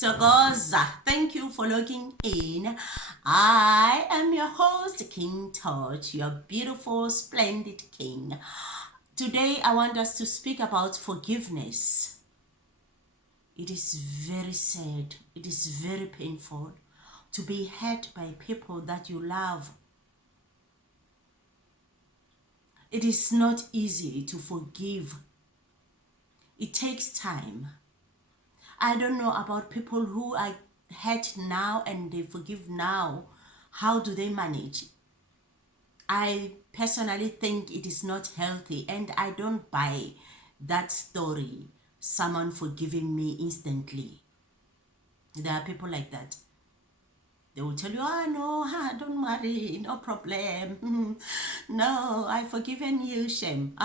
Togoza, thank you for logging in. I am your host, King Touch, your beautiful, splendid king. Today, I want us to speak about forgiveness. It is very sad, it is very painful to be hurt by people that you love. It is not easy to forgive. It takes time. I don't know about people who are hurt now and they forgive now. How do they manage? I personally think it is not healthy, and I don't buy that story. Someone forgiving me instantly. There are people like that. They will tell you, no, don't worry, no problem. No, I've forgiven you, shame.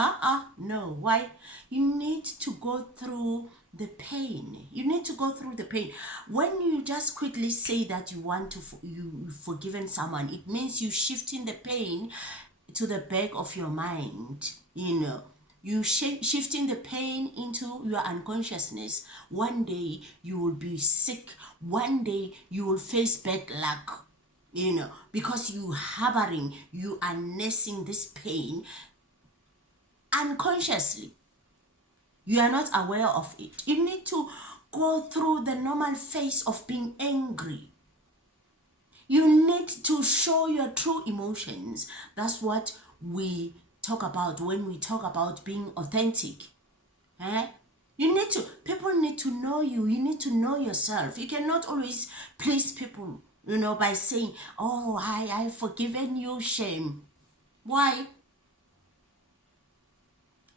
No. Why? You need to go through the pain. You need to go through the pain. When you just quickly say that you want to, you've forgiven someone, it means you shifting the pain to the back of your mind, you shifting the pain into your unconsciousness. One day you will be sick. One day you will face bad luck, because you harboring, you are nursing this pain unconsciously. You are not aware of it. You need to go through the normal phase of being angry. You need to show your true emotions. That's what we talk about when we talk about being authentic. People need to know you. You need to know yourself. You cannot always please people, by saying, oh, I've forgiven you, shame. Why?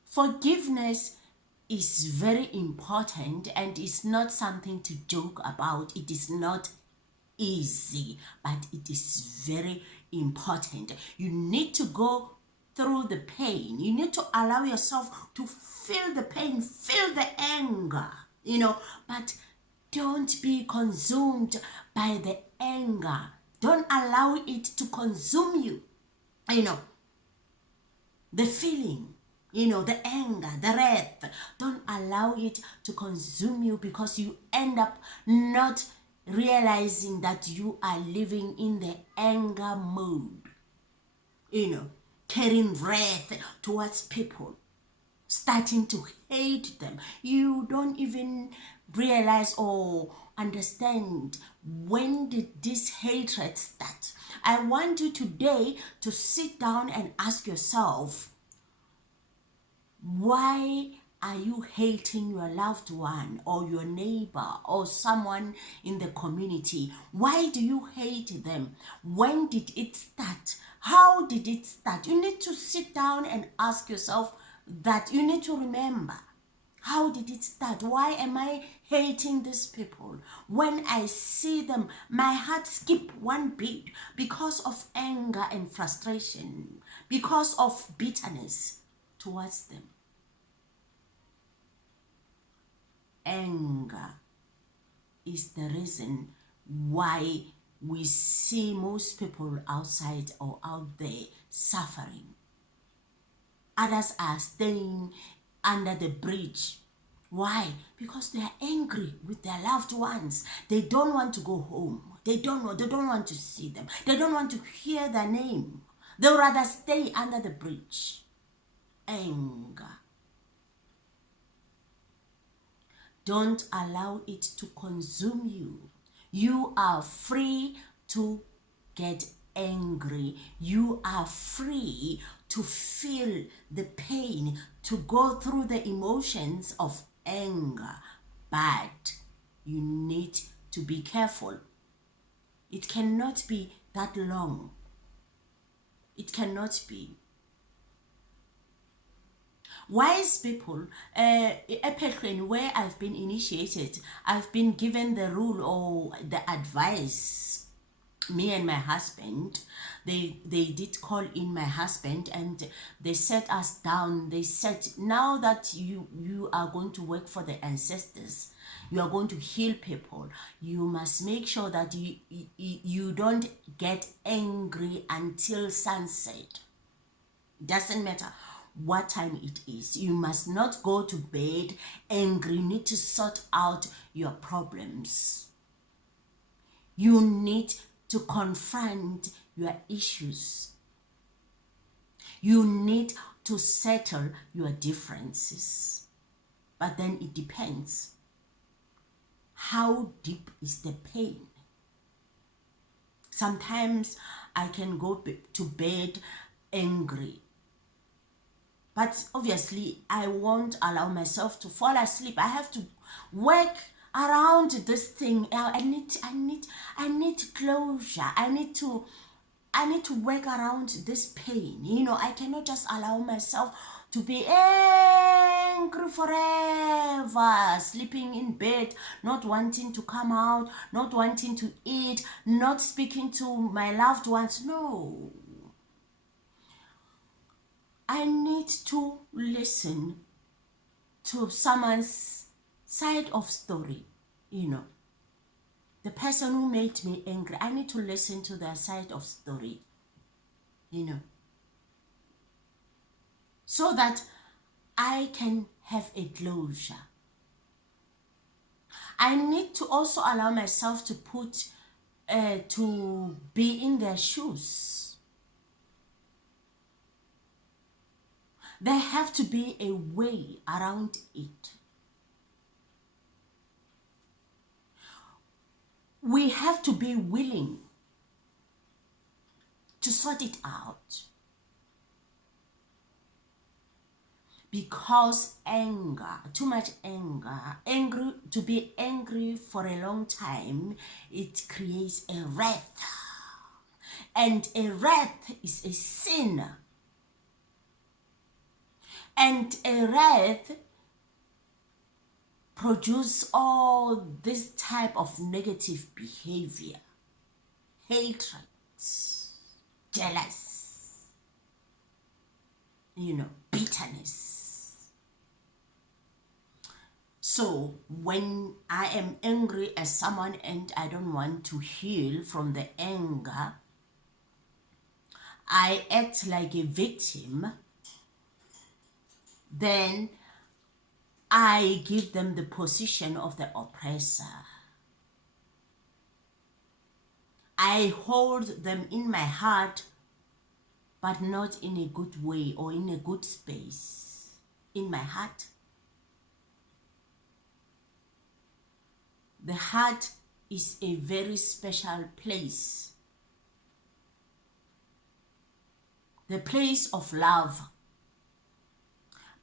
Forgiveness is very important and it's not something to joke about. It is not easy, but it is very important. You need to go through the pain. You need to allow yourself to feel the pain, feel the anger, but don't be consumed by the anger. Don't allow it to consume you. The feeling, the anger, the wrath. Don't allow it to consume you, because you end up not realizing that you are living in the anger mode, carrying wrath towards people, starting to hate them. You don't even realize or understand, when did this hatred start? I want you today to sit down and ask yourself, why are you hating your loved one or your neighbor or someone in the community? Why do you hate them? When did it start? How did it start? You need to sit down and ask yourself that. You need to remember, how did it start? Why am I hating these people? When I see them, my heart skips one beat, because of anger and frustration, because of bitterness towards them. Anger is the reason why we see most people outside or out there suffering. Others are staying under the bridge. Why? Because they are angry with their loved ones. They don't want to go home. They don't want to see them. They don't want to hear their name. They would rather stay under the bridge. Anger. Don't allow it to consume you. You are free to get angry. You are free to feel the pain, to go through the emotions of anger. But you need to be careful. It cannot be that long. It cannot be. Wise people, where I've been initiated, I've been given the rule or the advice. Me and my husband, they did call in my husband and they set us down. They said, now that you are going to work for the ancestors, you are going to heal people, you must make sure that you don't get angry until sunset. Doesn't matter what time it is. You must not go to bed angry. You need to sort out your problems. You need to confront your issues. You need to settle your differences. But then it depends. How deep is the pain? Sometimes I can go to bed angry. But obviously, I won't allow myself to fall asleep. I have to work around this thing. I need closure. I need to work around this pain. You know, I cannot just allow myself to be angry forever, sleeping in bed, not wanting to come out, not wanting to eat, not speaking to my loved ones. No. I need to listen to someone's side of story, you know. The person who made me angry, I need to listen to their side of story, you know, so that I can have a closure. I need to also allow myself to be in their shoes. There have to be a way around it. We have to be willing to sort it out. Because anger, too much anger, to be angry for a long time, it creates a wrath. And a wrath is a sin. And a wrath produces all this type of negative behavior. Hatred, jealous, you know, bitterness. So when I am angry at someone and I don't want to heal from the anger, I act like a victim, then I give them the position of the oppressor. I hold them in my heart, but not in a good way or in a good space. In my heart, the heart is a very special place. The place of love.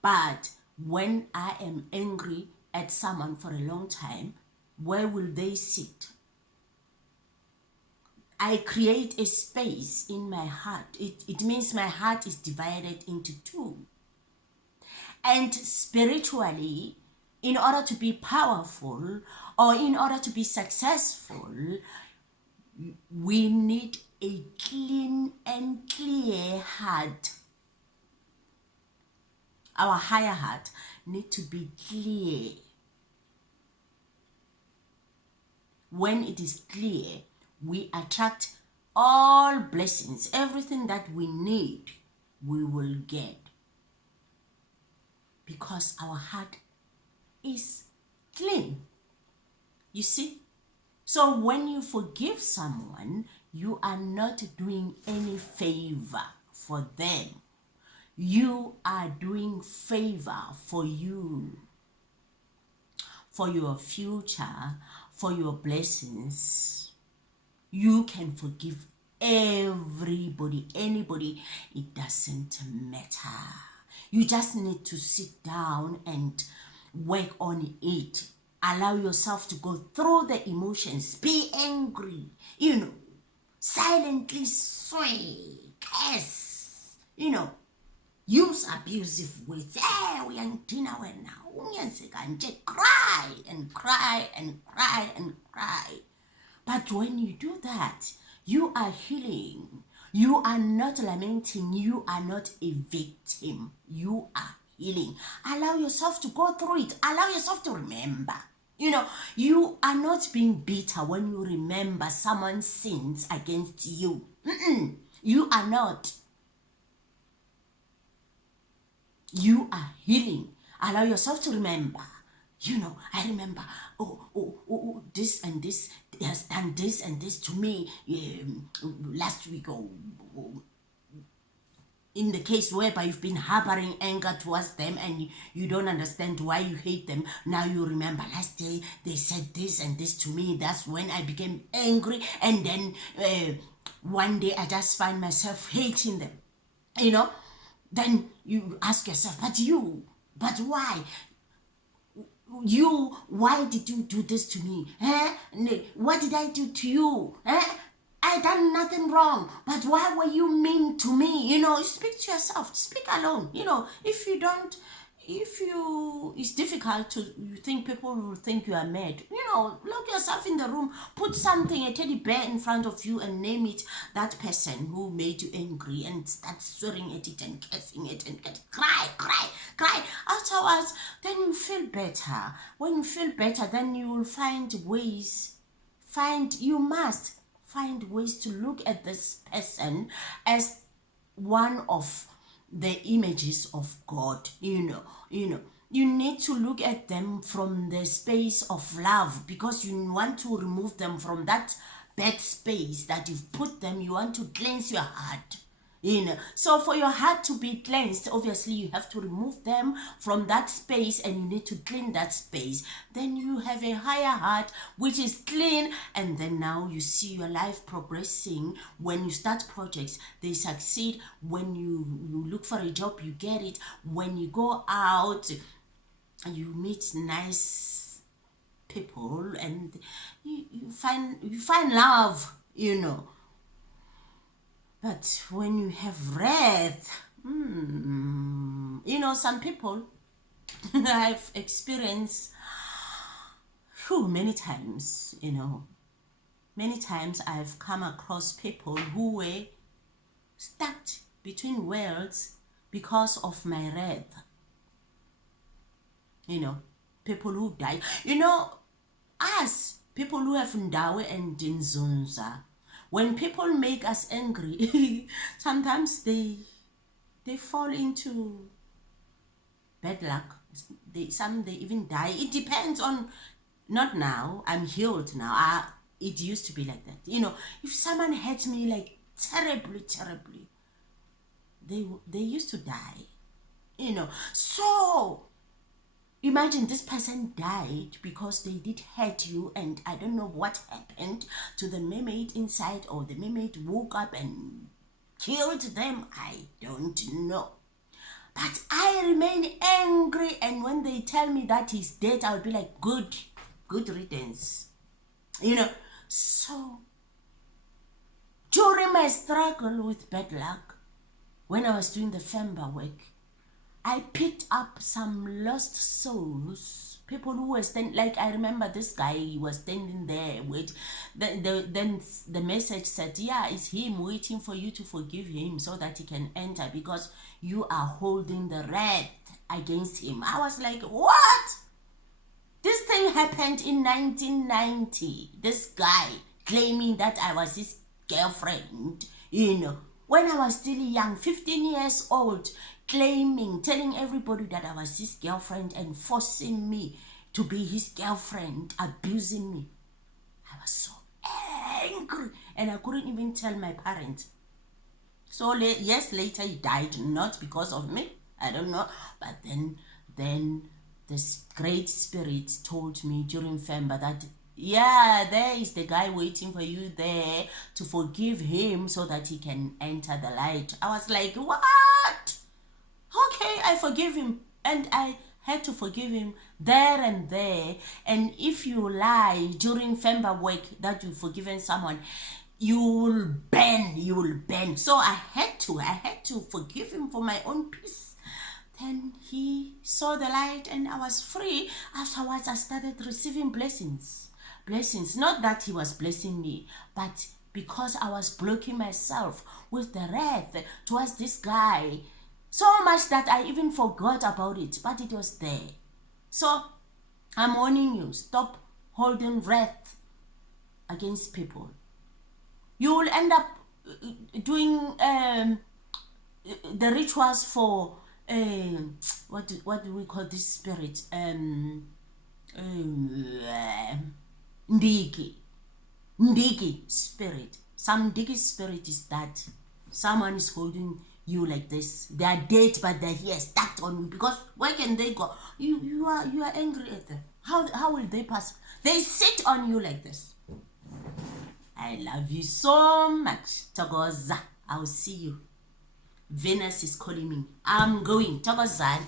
But when I am angry at someone for a long time, where will they sit? I create a space in my heart. It means my heart is divided into two. And spiritually, in order to be powerful or in order to be successful, we need a clean and clear heart. Our higher heart need to be clear. When it is clear, we attract all blessings. Everything that we need, we will get. Because our heart is clean. You see? So when you forgive someone, you are not doing any favor for them. You are doing favor for you, for your future, for your blessings. You can forgive everybody, anybody. It doesn't matter. You just need to sit down and work on it. Allow yourself to go through the emotions. Be angry, you know, silently sway, curse, you know, use abusive words. We are dinner now. Cry and cry and cry and cry. But when you do that, you are healing. You are not lamenting. You are not a victim. You are healing. Allow yourself to go through it. Allow yourself to remember. You know, you are not being bitter when you remember someone's sins against you. You are not. You are healing. Allow yourself to remember. You know, I remember, this and this, has done this and this to me last week, or in the case whereby you've been harboring anger towards them and you don't understand why you hate them. Now you remember last day they said this and this to me. That's when I became angry, and then one day I just find myself hating them. Then you ask yourself, but why? Why did you do this to me? What did I do to you? I done nothing wrong, but why were you mean to me? You speak to yourself, speak alone. It's difficult to, you think people will think you are mad. Lock yourself in the room, put something, a teddy bear in front of you, and name it that person who made you angry, and start swearing at it and cursing it and cry. Afterwards, then you feel better. When you feel better, then you will you must find ways to look at this person as one of the images of God. You need to look at them from the space of love, because you want to remove them from that bad space that you've put them. You want to cleanse your heart. So for your heart to be cleansed, obviously you have to remove them from that space, and you need to clean that space. Then you have a higher heart which is clean, and then now you see your life progressing. When you start projects, they succeed. When you look for a job, you get it. When you go out, you meet nice people, and you find love. But when you have wrath, some people I've experienced many times, many times I've come across people who were stuck between worlds because of my wrath. People who die. Us, people who have Ndawe and Dinzunza, when people make us angry, sometimes they fall into bad luck. Some even die. It depends on, not now, I'm healed now. It used to be like that. If someone hurts me like terribly, they used to die. So imagine this person died because they did hurt you, and I don't know what happened to the mermaid inside, or the mermaid woke up and killed them. I don't know. But I remain angry, and when they tell me that he's dead, I'll be like, good riddance. So during my struggle with bad luck, when I was doing the Femba work, I picked up some lost souls, people who were standing, like I remember this guy, he was standing there with, then the message said, yeah, it's him waiting for you to forgive him so that he can enter, because you are holding the wrath against him. I was like, what? This thing happened in 1990. This guy claiming that I was his girlfriend, when I was still young, 15 years old, telling everybody that I was his girlfriend and forcing me to be his girlfriend, abusing me. I was so angry, and I couldn't even tell my parents. So years later, he died, not because of me, I don't know, but then this great spirit told me during Femba that, yeah, there is the guy waiting for you there to forgive him so that he can enter the light. I was like, what? Okay, I forgive him, and I had to forgive him there and there. And if you lie during Femba work that you've forgiven someone, you will burn. So I had to forgive him for my own peace. Then he saw the light, and I was free. Afterwards, I started receiving blessings. Not that he was blessing me, but because I was blocking myself with the wrath towards this guy, so much that I even forgot about it, but it was there. So I'm warning you, stop holding wrath against people. You will end up doing the rituals for what do we call this spirit? Ndiki. Ndiki spirit. Some Ndiki spirit is that someone is holding you like this. They are dead, but they're here, stuck on you. Because where can they go? You are angry at them. How will they pass? They sit on you like this. I love you so much. Togoza. I'll see you. Venus is calling me. I'm going. Togozan.